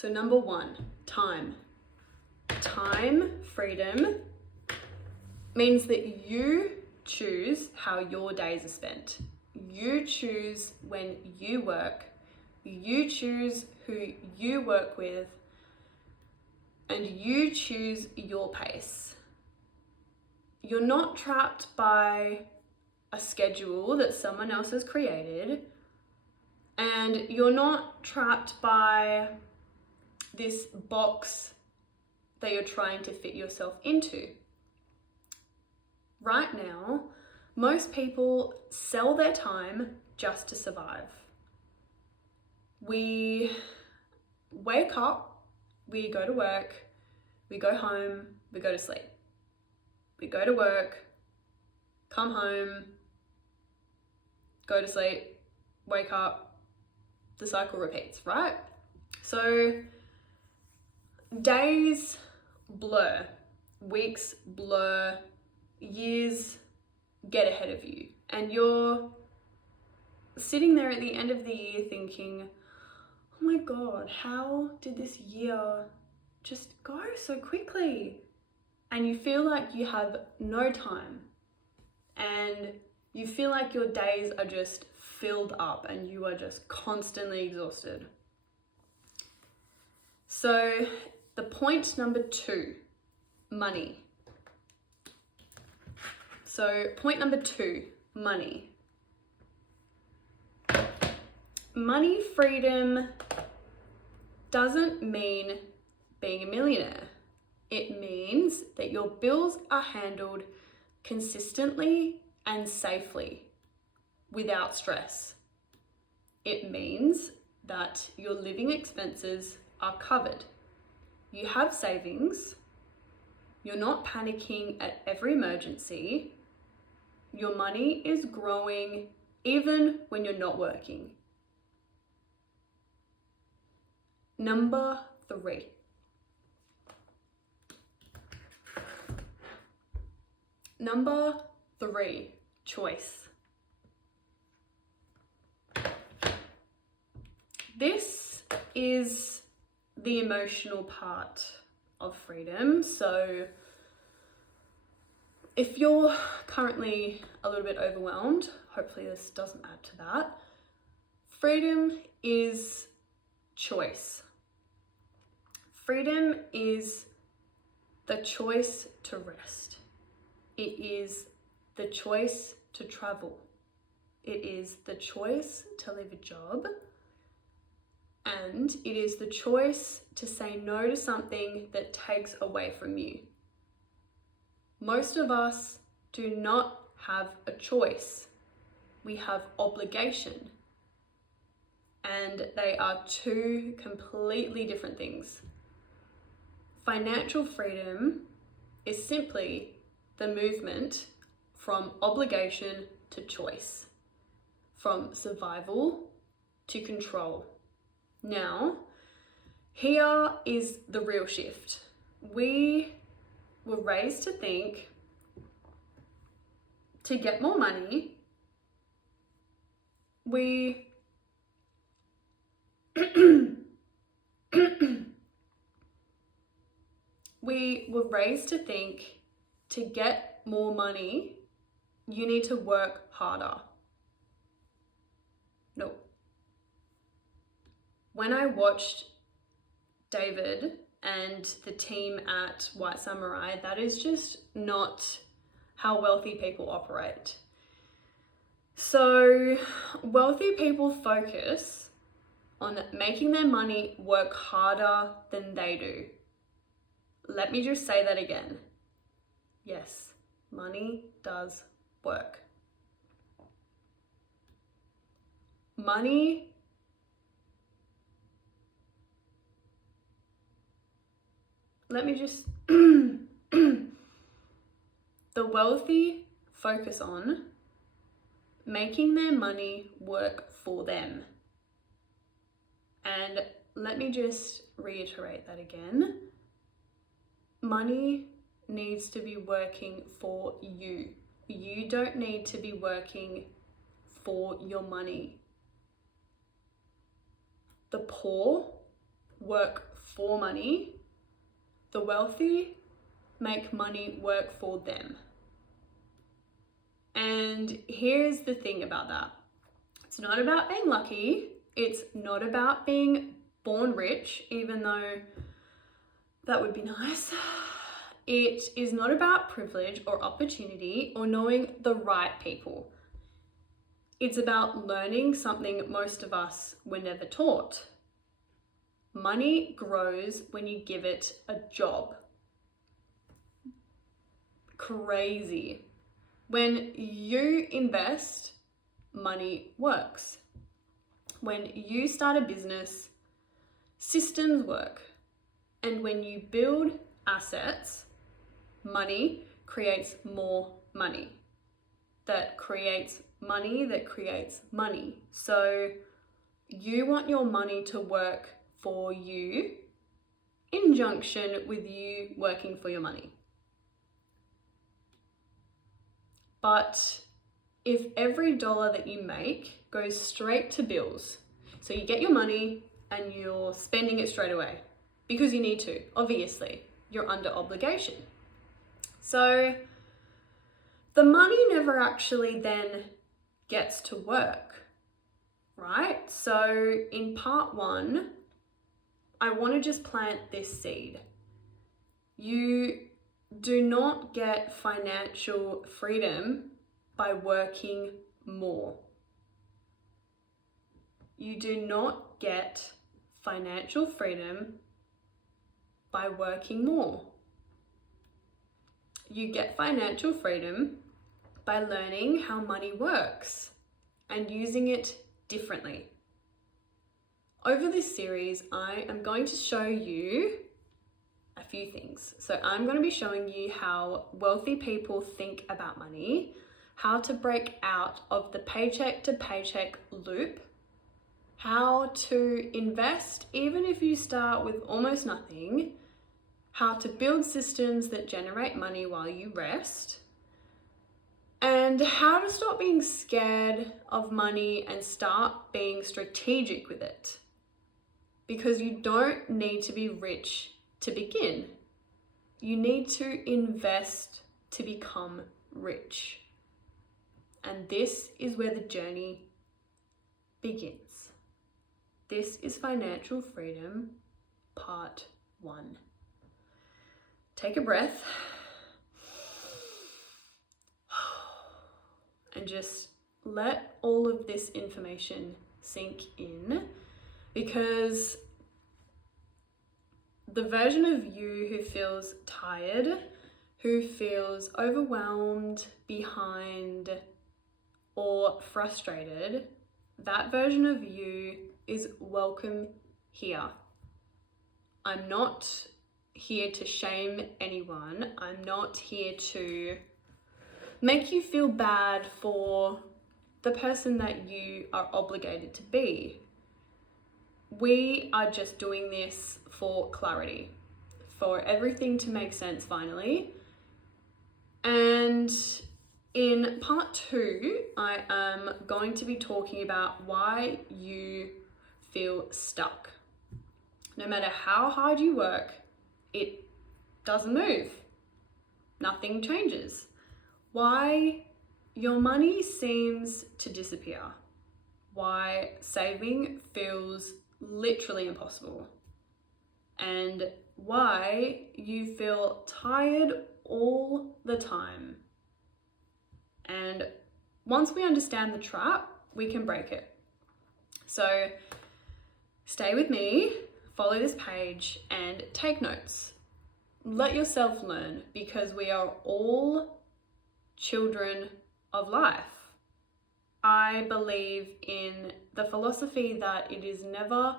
So number one, time. Time freedom means that you choose how your days are spent. You choose when you work. You choose who you work with. And you choose your pace. You're not trapped by a schedule that someone else has created. And you're not trapped by this box that you're trying to fit yourself into. Right now, most people sell their time just to survive. We wake up, we go to work, we go home, we go to sleep. We go to work, come home, go to sleep, wake up, the cycle repeats, right? So days blur, weeks blur, years get ahead of you, and you're sitting there at the end of the year thinking, oh my God, how did this year just go so quickly? And you feel like you have no time, and you feel like your days are just filled up and you are just constantly exhausted. So the point number 2, money. So point number 2, money. Money freedom doesn't mean being a millionaire. It means that your bills are handled consistently and safely without stress. It means that your living expenses are covered. You have savings. You're not panicking at every emergency. Your money is growing even when you're not working. Number 3. Number 3, choice. This is the emotional part of freedom. So if you're currently a little bit overwhelmed, hopefully this doesn't add to that. Freedom is choice. Freedom is the choice to rest. It is the choice to travel. It is the choice to leave a job. And it is the choice to say no to something that takes away from you. Most of us do not have a choice. We have obligation. And they are 2 completely different things. Financial freedom is simply the movement from obligation to choice, from survival to control. Now, here is the real shift. We were raised to think to get more money, we were raised to think to get more money, you need to work harder. No. When I watched David and the team at White Samurai, that is just not how wealthy people operate. So wealthy people focus on making their money work harder than they do. Let me just say that again. Yes, money does work. Money the wealthy focus on making their money work for them. And let me just reiterate that again. Money needs to be working for you. You don't need to be working for your money. The poor work for money. The wealthy make money work for them. And here's the thing about that. It's not about being lucky. It's not about being born rich, even though that would be nice. It is not about privilege or opportunity or knowing the right people. It's about learning something most of us were never taught. Money grows when you give it a job. Crazy. When you invest, money works. When you start a business, systems work. And when you build assets, money creates more money. That creates money that creates money. So you want your money to work for you in junction with you working for your money. But if every dollar that you make goes straight to bills, so you get your money and you're spending it straight away because you need to, obviously, you're under obligation. So the money never actually then gets to work, right? So in part 1, I want to just plant this seed. You do not get financial freedom by working more. You do not get financial freedom by working more. You get financial freedom by learning how money works and using it differently. Over this series, I am going to show you a few things. So I'm going to be showing you how wealthy people think about money, how to break out of the paycheck to paycheck loop, how to invest even if you start with almost nothing, how to build systems that generate money while you rest, and how to stop being scared of money and start being strategic with it. Because you don't need to be rich to begin. You need to invest to become rich. And this is where the journey begins. This is Financial Freedom, Part 1. Take a breath and just let all of this information sink in, because the version of you who feels tired, who feels overwhelmed, behind, or frustrated, that version of you is welcome here. I'm not here to shame anyone. I'm not here to make you feel bad for the person that you are obligated to be. We are just doing this for clarity, for everything to make sense finally. And in part 2, I am going to be talking about why you feel stuck. No matter how hard you work, it doesn't move. Nothing changes. Why your money seems to disappear. Why saving feels literally impossible. And why you feel tired all the time. And once we understand the trap, we can break it. So stay with me, follow this page, and take notes. Let yourself learn, because we are all children of life. I believe in the philosophy that it is never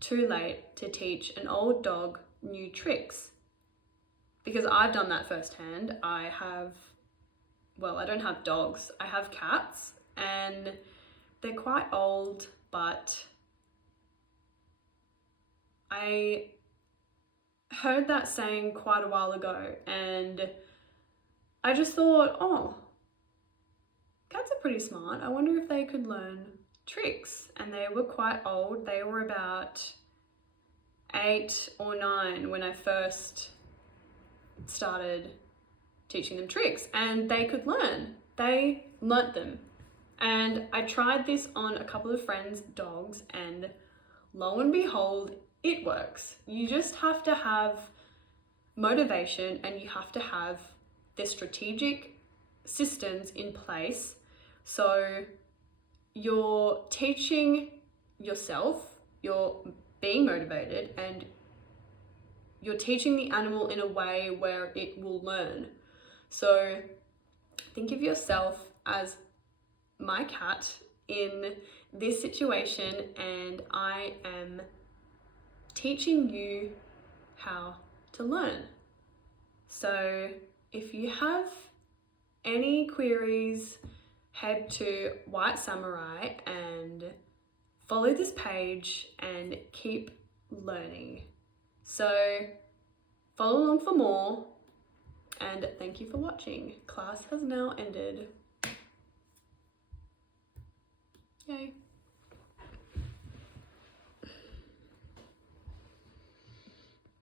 too late to teach an old dog new tricks. Because I've done that firsthand. I don't have dogs, I have cats, and they're quite old, but I heard that saying quite a while ago, and I just thought, oh, cats are pretty smart. I wonder if they could learn tricks. And they were quite old. They were about 8 or 9 when I first started teaching them tricks, and they could learn. They learnt them. And I tried this on a couple of friends' dogs, and lo and behold, it works. You just have to have motivation, and you have to have the strategic systems in place. So you're teaching yourself, you're being motivated, and you're teaching the animal in a way where it will learn. So think of yourself as my cat in this situation, and I am teaching you how to learn. So if you have any queries, head to White Samurai and follow this page and keep learning. So follow along for more, and thank you for watching. Class has now ended. Yay.